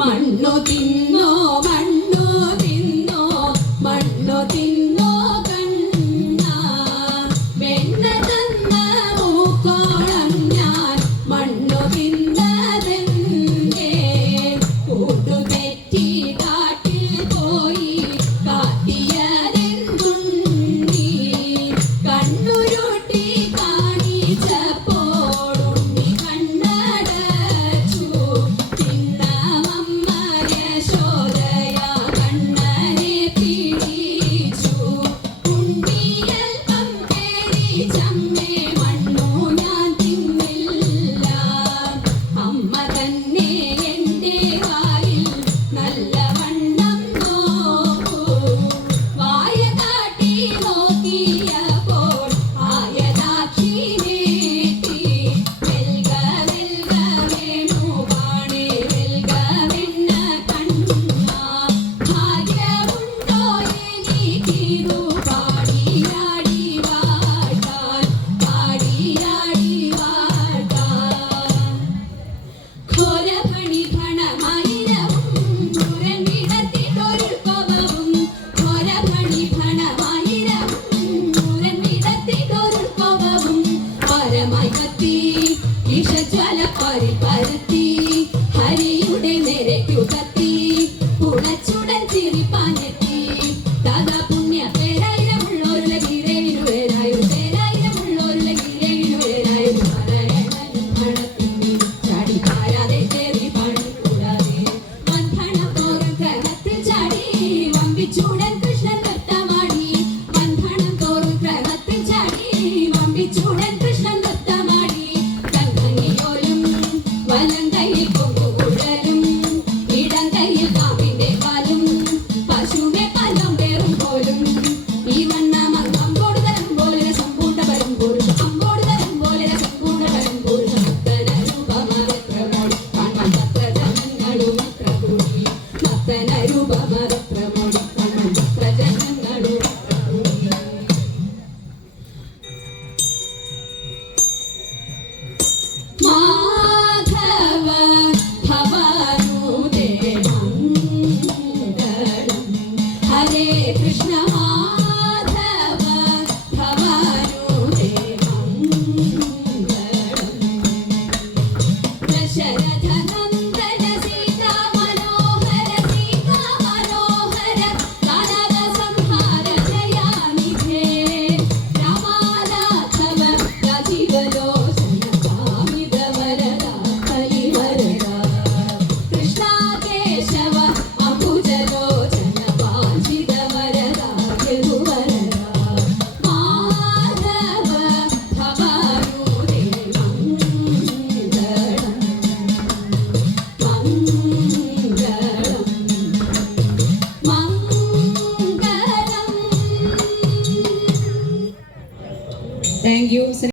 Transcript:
മണ്ണു തിന്നോ മണ്ണു തിന്നോ മണ്ണു തിന്നോ കണ്ണ വെണ്ണ തന്ന മൂക്കോളം ഞാൻ മണ്ണു തിന്നതെന്തേ കൂട്ടുതെറ്റി കാട്ടിൽ പോയി കാട്ടിയതെന്തുണ്ണി കണ്ണുരുട്ടി കാണിച്ചപ്പോഴുണ്ണി കണ്ണടച്ചു ഹരിയുടെ നിരക്കു കത്തി പുണച്ചുടൻ ചിരിപ്പാനെത്തി ദാദാ പുണ്യ പേരായിരമുള്ളോരുള്ള ഗീരവിനു പേരായൊരു പേരായിരമുള്ളോരുള്ള ഗീരവിനു പേരായൊരു ചാടി പാരാതെ ചേറി പണി കൂടാതെ വന്ധന തോറും ക്രമത്തിൽ ചാടി വമ്പിച്ചൂടൻ കൃഷ്ണൻ നൃത്തമാടി വന്ധനം തോറും ക്രമത്തിൽ ചാടി വമ്പിച്ചൂടൻ കൃഷ്ണൻ നൃത്തമാടി കണ്ണങ്ങിയോലും വലം കൈയിൽ കൊമ്പുകുഴലും ഇടം കൈയിൽ പാമ്പിന്റെ കാലും പശുവെ പലം പേറും പോലും ഈ വണ്ണമങ്ങ് അമ്പോട് തരം പോലെ സമ്പൂർണ്ണ വരും പുരുഷ അമ്പോട് തരം പോലെ സമ്പൂർണ്ണ വരും പുരുഷ ഭക്തന രൂപമരത്രമോടി കാണാൻ ഭക്ത ജനങ്ങളും അത്ര കൂടി ഭക്തന രൂപമരത്രമോടി കാണാൻ ഭക്ത ജനങ്ങളും ഹരേ കൃഷ്ണ മാധവ ഭവാനുദേ മംഗളം ദശരഥ നന്ദന സീതാ മനോഹര കാനക സംഹാര ജയാനിധേ രാമാരാഘവ രാജീവലോചന കാമിത വരദ കലിവരദ കൃഷ്ണ കേശവ അംബുജലോചന Thank you.